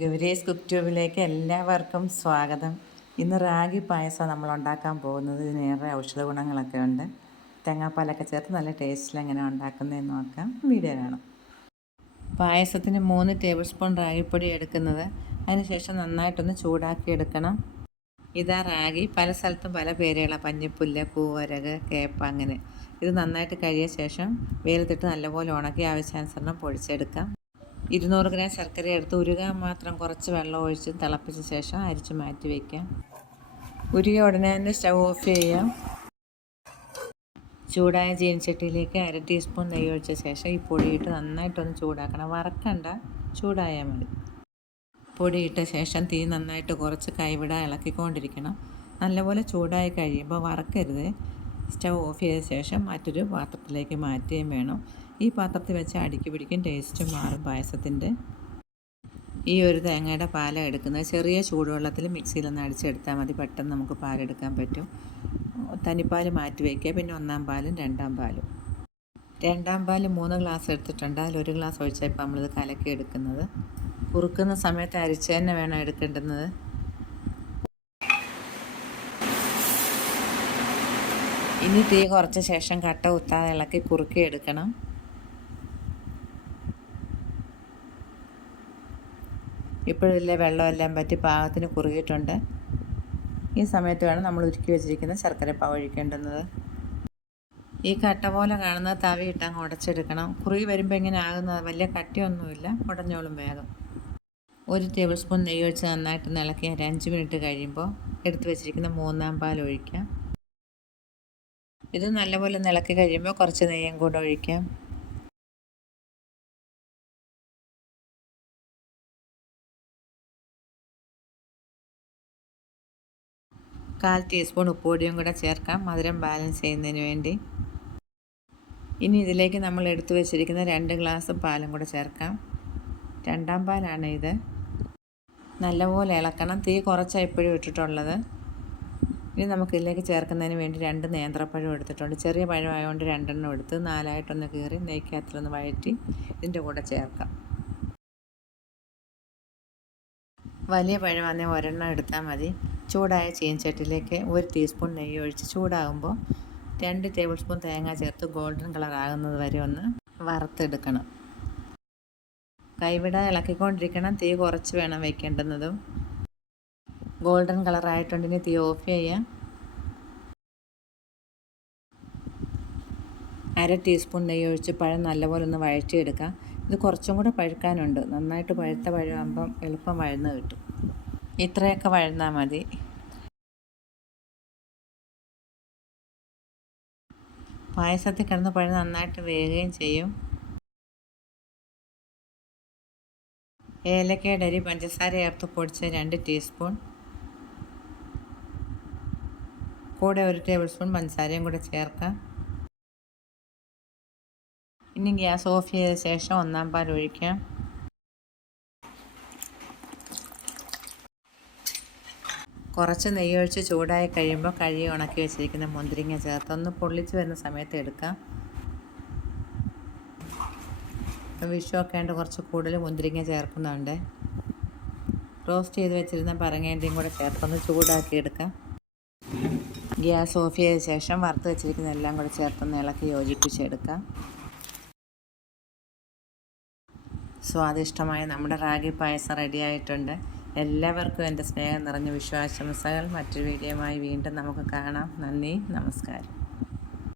Gowri's cook ട്യൂബിലേക്ക് എല്ലാവർക്കും സ്വാഗതം. ഇന്ന് റാഗി പായസം നമ്മൾ ഉണ്ടാക്കാൻ പോകുന്നത്. ഇതിനേറെ ഔഷധ ഗുണങ്ങളൊക്കെ ഉണ്ട്. തേങ്ങാപ്പാലൊക്കെ ചേർത്ത് നല്ല ടേസ്റ്റിൽ എങ്ങനെ ഉണ്ടാക്കുന്നതെന്ന് നോക്കാം. വീഡിയോ കാണാം. പായസത്തിന് 3 ടേബിൾ സ്പൂൺ റാഗിപ്പൊടി എടുക്കുന്നത്. അതിനുശേഷം നന്നായിട്ടൊന്ന് ചൂടാക്കി എടുക്കണം. ഇതാ റാഗി. പല സ്ഥലത്തും പല പേരുകളാണ്. പഞ്ഞിപ്പുല്ല്, കൂവരക്, കേപ്പ, അങ്ങനെ. ഇത് നന്നായിട്ട് കഴിയ ശേഷം വെയിലത്തിട്ട് നല്ലപോലെ ഉണക്കി ആവശ്യാനുസരണം പൊടിച്ചെടുക്കാം. 200 ഗ്രാം ശർക്കര എടുത്ത് ഉരുകാൻ മാത്രം കുറച്ച് വെള്ളം ഒഴിച്ച് തിളപ്പിച്ച ശേഷം അരിച്ച് മാറ്റി വയ്ക്കാം. ഉരുകിയ ഉടനെ തന്നെ സ്റ്റൗ ഓഫ് ചെയ്യാം. ചൂടായ ചീനച്ചട്ടിയിലേക്ക് 1/2 ടീസ്പൂൺ നെയ്യ് ഒഴിച്ച ശേഷം ഈ പൊടിയിട്ട് നന്നായിട്ടൊന്ന് ചൂടാക്കണം. വറക്കണ്ട, ചൂടായാൽ മതി. പൊടിയിട്ട ശേഷം തീ നന്നായിട്ട് കുറച്ച് കൈവിടാ ഇളക്കിക്കൊണ്ടിരിക്കണം. നല്ലപോലെ ചൂടായി കഴിയുമ്പോൾ വറക്കരുത്. സ്റ്റൗ ഓഫ് ചെയ്ത ശേഷം മറ്റൊരു പാത്രത്തിലേക്ക് മാറ്റുകയും വേണം. ഈ പാത്രത്തിൽ വെച്ച് അടുക്കി പിടിക്കും, ടേസ്റ്റ് മാറും പായസത്തിൻ്റെ. ഈ ഒരു തേങ്ങയുടെ പാലാണ് എടുക്കുന്നത്. ചെറിയ ചൂടുവെള്ളത്തിൽ മിക്സിയിലൊന്ന് അടിച്ചെടുത്താൽ മതി. പെട്ടെന്ന് നമുക്ക് പാലെടുക്കാൻ പറ്റും. തനിപ്പാൽ മാറ്റി വയ്ക്കുക. പിന്നെ 1-ാം പാലും 2-ാം പാലും. 2-ാം പാൽ 3 ഗ്ലാസ് എടുത്തിട്ടുണ്ട്. അതിൽ 1 ഗ്ലാസ് ഒഴിച്ചാൽ ഇപ്പോൾ നമ്മളിത് കലക്കി എടുക്കുന്നത്. കുറുക്കുന്ന സമയത്ത് അരിച്ച് തന്നെ വേണം എടുക്കേണ്ടുന്നത്. ഇനി തീ കുറച്ച ശേഷം കട്ട കുത്താതെ ഇളക്കി കുറുക്കി എടുക്കണം. ഇപ്പോഴില്ലേ വെള്ളമെല്ലാം പറ്റി പാകത്തിന് കുറുകിയിട്ടുണ്ട്. ഈ സമയത്ത് വേണം നമ്മൾ ഉരുക്കി വെച്ചിരിക്കുന്ന ശർക്കരപ്പാവ് ഒഴിക്കേണ്ടുന്നത്. ഈ കട്ട പോലെ കാണുന്നത് തവിയിട്ട് അങ്ങ് ഉടച്ചെടുക്കണം. കുറുകി വരുമ്പോൾ ഇങ്ങനെ ആകുന്നത് വലിയ കട്ടിയൊന്നുമില്ല, ഉടഞ്ഞോളും വേഗം. 1 ടേബിൾ സ്പൂൺ നെയ്യ് ഒഴിച്ച് നന്നായിട്ട് ഇളക്കി 5 മിനിറ്റ് കഴിയുമ്പോൾ എടുത്ത് വെച്ചിരിക്കുന്ന 3-ാം പാൽ ഒഴിക്കാം. ഇത് നല്ലപോലെ ഇളക്കി കഴിയുമ്പോൾ കുറച്ച് നെയ്യും കൂടെ ഒഴിക്കാം. കാൽ ടീസ്പൂൺ ഉപ്പുപൊടിയും കൂടെ ചേർക്കാം, മധുരം ബാലൻസ് ചെയ്യുന്നതിന് വേണ്ടി. ഇനി ഇതിലേക്ക് നമ്മൾ എടുത്തു വെച്ചിരിക്കുന്ന 2 ഗ്ലാസ് പാലും കൂടെ ചേർക്കാം. 2-ാം പാലാണ് ഇത്. നല്ലപോലെ ഇളക്കണം. തീ കുറച്ചാണ് ഇപ്പോഴും ഇട്ടിട്ടുള്ളത്. ഇനി നമുക്കിതിലേക്ക് ചേർക്കുന്നതിന് വേണ്ടി 2 നേന്ത്രപ്പഴം എടുത്തിട്ടുണ്ട്. ചെറിയ പഴമായതുകൊണ്ട് 2 എണ്ണം എടുത്ത് 4ആയിട്ടൊന്ന് കീറി നെയ്ക്കകത്തൊന്ന് വഴറ്റി ഇതിൻ്റെ കൂടെ ചേർക്കാം. വലിയ പഴമാണെങ്കിൽ 1 എണ്ണം എടുത്താൽ മതി. ചൂടായ ചീനച്ചട്ടിയിലേക്ക് 1 ടീസ്പൂൺ നെയ്യ് ഒഴിച്ച് ചൂടാകുമ്പോൾ 2 ടേബിൾ സ്പൂൺ തേങ്ങ ചേർത്ത് ഗോൾഡൻ കളർ ആകുന്നത് വരെ ഒന്ന് വറുത്തെടുക്കണം. കൈവിടാതെ ഇളക്കിക്കൊണ്ടിരിക്കണം. തീ കുറച്ച് വേണം വയ്ക്കേണ്ടുന്നതും. ഗോൾഡൻ കളറായിട്ടുണ്ടെങ്കിൽ തീ ഓഫ് ചെയ്യാം. 1/2 ടീസ്പൂൺ നെയ്യ് ഒഴിച്ച് പഴം നല്ലപോലെ ഒന്ന് വഴറ്റിയെടുക്കാം. ഇത് കുറച്ചും കൂടെ പഴുക്കാനുണ്ട്. നന്നായിട്ട് പഴുത്ത പഴമാകുമ്പം എളുപ്പം വഴന്ന് കിട്ടും. ഇത്രയൊക്കെ വഴന്നാൽ മതി. പായസത്തിൽ കിടന്ന് പഴം നന്നായിട്ട് വേകുകയും ചെയ്യും. ഏലക്കയുടെ അരി പഞ്ചസാര ചേർത്ത് പൊടിച്ച് 2 ടീസ്പൂൺ, കൂടെ 1 ടേബിൾ സ്പൂൺ പഞ്ചസാരയും കൂടെ ചേർക്കാം. ഇനി ഗ്യാസ് ഓഫ് ചെയ്ത ശേഷം 1-ാം പാൽ ഒഴിക്കാം. കുറച്ച് നെയ്യ് ഒഴിച്ച് ചൂടായി കഴിയുമ്പോൾ കഴുകി ഉണക്കി വെച്ചിരിക്കുന്ന മുന്തിരിങ്ങ ചേർത്ത് ഒന്ന് പൊള്ളിച്ച് വരുന്ന സമയത്ത് എടുക്കാം. വിഷമൊക്കെ ആയിട്ട് കുറച്ച് കൂടുതൽ മുന്തിരിങ്ങ ചേർക്കുന്നുണ്ട്. റോസ്റ്റ് ചെയ്ത് വെച്ചിരുന്ന പറങ്ങേൻ്റെയും കൂടെ ചേർത്തൊന്ന് ചൂടാക്കി എടുക്കാം. ഗ്യാസ് ഓഫ് ചെയ്ത ശേഷം വറുത്ത് വെച്ചിരിക്കുന്ന എല്ലാം കൂടെ ചേർത്തൊന്ന് ഇളക്കി യോജിപ്പിച്ചെടുക്കാം. സ്വാദിഷ്ടമായ നമ്മുടെ റാഗി പായസം റെഡിയായിട്ടുണ്ട്. എല്ലാവർക്കും എൻ്റെ സ്നേഹം നിറഞ്ഞ വിശ്വാസംസകൾ. മറ്റൊരു വീഡിയോയുമായി വീണ്ടും നമുക്ക് കാണാം. നന്ദി, നമസ്കാരം.